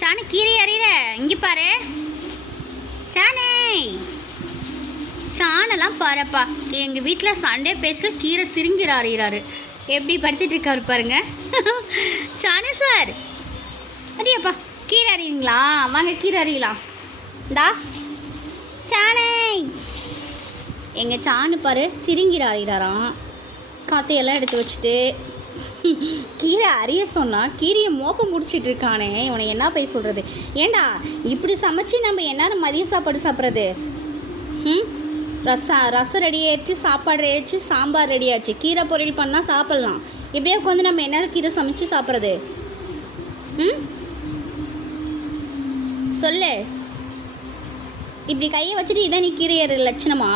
சாணு கீரை அறிகிற இங்கே பாரு. சாணே சாணெல்லாம் பாருப்பா. எங்கள் வீட்டில் சண்டே பேச கீரை சிரிங்கிற அறிகிறாரு. எப்படி படுத்துட்டு இருக்காரு பாருங்க. சாணு சார் அடியாப்பா கீரை அறியுங்களா? வாங்க கீரை அறியலாம். டா சாணே எங்கள் சாணு பாரு சிரிங்கிற அறிகிறாராம். காத்தையெல்லாம் எடுத்து வச்சுட்டு கீரை அறிய சொன்னால் கீரையை மோப்பம் முடிச்சிட்டு இருக்கானே. இவனை என்ன போய் சொல்கிறது? ஏண்டா இப்படி சமைச்சு நம்ம எந்நேரம் மதிய சாப்பாடு சாப்பிட்றது? ரசம் ரெடி ஆயிடுச்சு, சாப்பாடு ரெடி ஆயிடுச்சு, சாம்பார் ரெடி ஆச்சு, கீரை பொரியல் பண்ணால் சாப்பிட்லாம். இப்படியே உட்காந்து நம்ம எந்நேரம் கீரை சமைச்சு சாப்பிட்றது? சொல்லு. இப்படி கையை வச்சுட்டு இதான் நீ கீரை ஏற லட்சணமா?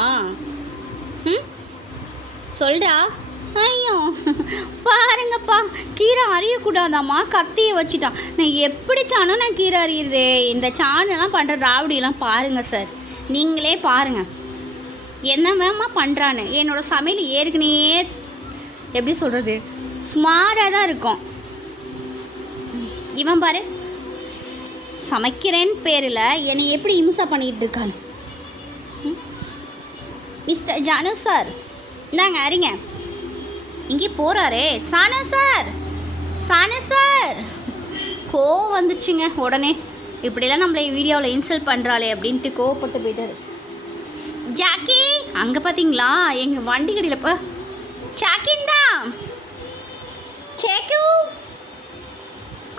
சொல்கிறா. ஐயோ பாருங்கப்பா கீரை அறியக்கூடாதாம்மா, கத்தியை வச்சுட்டான். நான் எப்படி சாணும் நான் கீரை அறியுறது? இந்த சாணெல்லாம் பண்ணுற ராவடியெல்லாம் பாருங்கள் சார், நீங்களே பாருங்கள் என்ன வேமா பண்ணுறான்னு. என்னோடய சமையல் ஏற்கனவே எப்படி சொல்கிறது சுமாராக தான் இருக்கும். இவன் பாரு சமைக்கிறேன்னு பேரில் என்னை எப்படி இம்சை பண்ணிக்கிட்டு இருக்கான்னு. மிஸ்டர் ஜானு சார் இந்தாங்க அறிங்க. இங்கே போகிறாரே சானு சார். சானு சார் கோவம் வந்துச்சுங்க உடனே. இப்படிலாம் நம்மளை வீடியோவில் இன்சல்ட் பண்ணுறாளே அப்படின்ட்டு கோவப்பட்டு போயிட்டாரு. ஜாக்கி அங்கே பார்த்தீங்களா எங்கள் வண்டி கடையில் ஜாக்கின்தா சேக்கு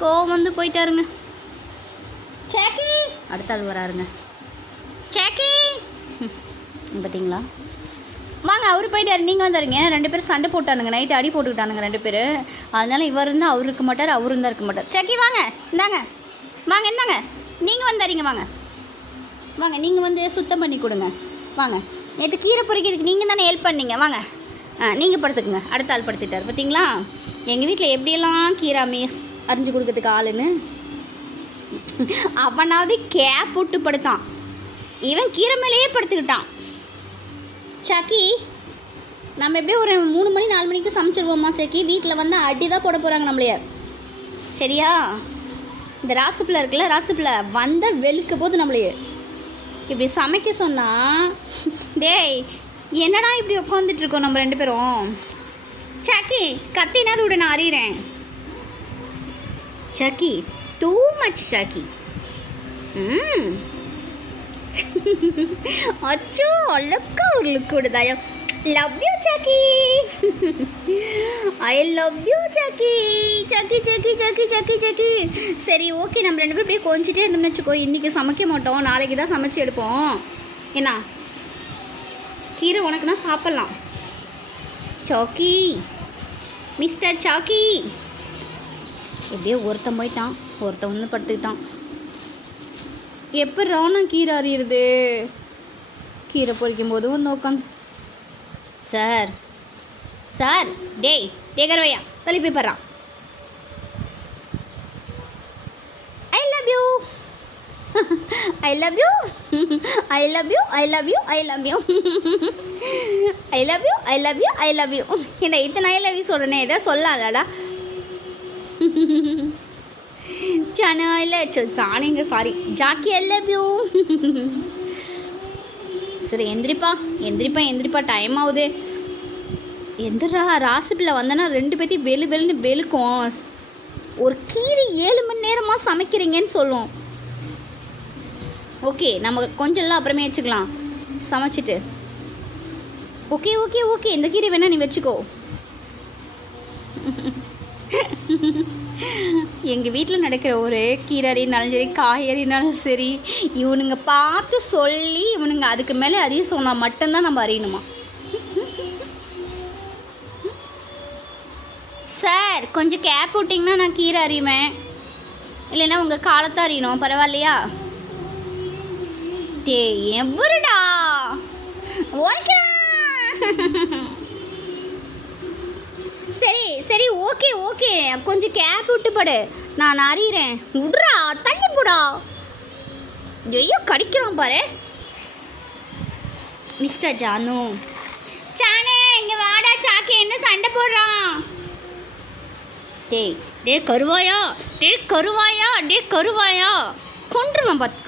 கோவம் வந்து போயிட்டாருங்க. சேக்கி அடுத்த ஆள் வராருங்க. சேக்கி பார்த்தீங்களா வாங்க. அவர் போயிட்டாரு, நீங்கள் வந்துடுங்க. ஏன்னா 2 பேரும் சண்டை போட்டானுங்க, நைட்டு அடி போட்டுக்கிட்டானுங்க 2 பேர். அதனால இவர் இருந்தால் அவர் இருக்க மாட்டார், அவர் இருந்தால் இருக்க மாட்டார். சேக்கி வாங்க இந்தாங்க வாங்க இந்தாங்க நீங்கள் வந்துடுறீங்க. வாங்க வாங்க நீங்கள் வந்து சுத்தம் பண்ணி கொடுங்க. வாங்க நேற்று கீரை பொறிக்கிறதுக்கு நீங்கள் தானே ஹெல்ப் பண்ணீங்க. வாங்க நீங்கள் படுத்துக்குங்க. அடுத்த ஆள் படுத்துட்டார் பார்த்தீங்களா? எங்கள் வீட்டில் எப்படியெல்லாம் கீரை அரிஞ்சு கொடுக்கறதுக்கு ஆளுன்னு. அவனாவது கேப் போட்டு படுத்தான், இவன் கீரை மேலேயே படுத்துக்கிட்டான். சாக்கி நம்ம எப்படியும் ஒரு 3 மணி 4 மணிக்கு சமைச்சிருவோம்மா. சாக்கி வீட்டில் வந்து அடி தான் போட போகிறாங்க நம்மளைய, சரியா? இந்த ராசுப்பில் இருக்குல்ல, ராசுப்பில் வந்த வெளுக்க போது நம்மளையே இப்படி சமைக்க சொன்னால், டேய் என்னடா இப்படி உட்காந்துட்ருக்கோம் நம்ம 2 பேரும். சாக்கி கத்தினாது விட நான் அறிகிறேன். சாக்கி டூ மச் சாக்கி. அச்சோ அழகா ஒரு look விடுதாயா. Love you Chaki. I love you சாக்கி. சாக்கி சாக்கி சாக்கி சாக்கி சாக்கி. சரி ஓகே, நம்ம 2 பேரும் அப்படியே கொஞ்சிட்டே இருந்தோம்னு வச்சுக்கோ. இன்றைக்கி சமைக்க மாட்டோம், நாளைக்கு தான் சமைச்சு எடுப்போம். என்ன கீரை உனக்குன்னா சாப்பிட்லாம். சாக்கி மிஸ்டர் சாக்கி. எப்படியோ ஒருத்தன் போயிட்டான், ஒருத்தன் வந்து படுத்துக்கிட்டான். எப்படி நான் கீரை அறியிறது? கீரை பொறிக்கும் போது வந்து உட்காந்து சார் சார் டேய் டேகர்வையா தள்ளி போய் போடுறான். ஐ love you I love you I love you I love you I love you I love you I love you I love you. என்ன இத்தனை ஐ லவ் யூ சொல்கிறேனே, எதை சொல்லலாம்லடா. சாணா இல்லை சாணிங்க sorry Jackie I love you. சரி எந்திரிப்பா எந்திரிப்பா எந்திரிப்பா, டைம் ஆகுது. எந்திரா ராசிப்பில் வந்தேன்னா 2 பேர்த்தையும் வெளு வெளுன்னு வெளுக்கும். ஒரு கீரை 7 மணி நேரமாக சமைக்கிறீங்கன்னு சொல்லும். ஓகே நம்ம கொஞ்சம்லாம் அப்புறமே வச்சுக்கலாம் சமைச்சிட்டு. ஓகே ஓகே ஓகே இந்த கீரை வேணா நீ வச்சுக்கோ. எங்கள் வீட்டில் நடக்கிற ஒரு கீரை அறினாலும் சரி, காய் அறினாலும் சரி, இவனுங்க பார்த்து சொல்லி இவனுங்க அதுக்கு மேலே அறிய சொன்னால் மட்டும்தான் நம்ம அறியணுமா. சார் கொஞ்சம் கேப் விட்டிங்கன்னா நான் கீரை அறிவேன், இல்லைன்னா உங்கள் காலத்தை அறியணும், பரவாயில்லையா? டே எவருடா ஓகேடா. சரி சரி ஓகே ஓகே கொஞ்சம் கேப் விட்டு படு, நான் அறிகிறேன். விட்றா தள்ளி போடா. ஐயோ கடிக்கிறான் பாரு. மிஸ்டர் ஜானு. சானே இங்கே வாடா. சாக்கி என்ன சண்டை போடுறான்? டேய் டே கருவாயா, டே கருவாயா, டே கருவாயா, கொன்றுவேன் பார்த்து.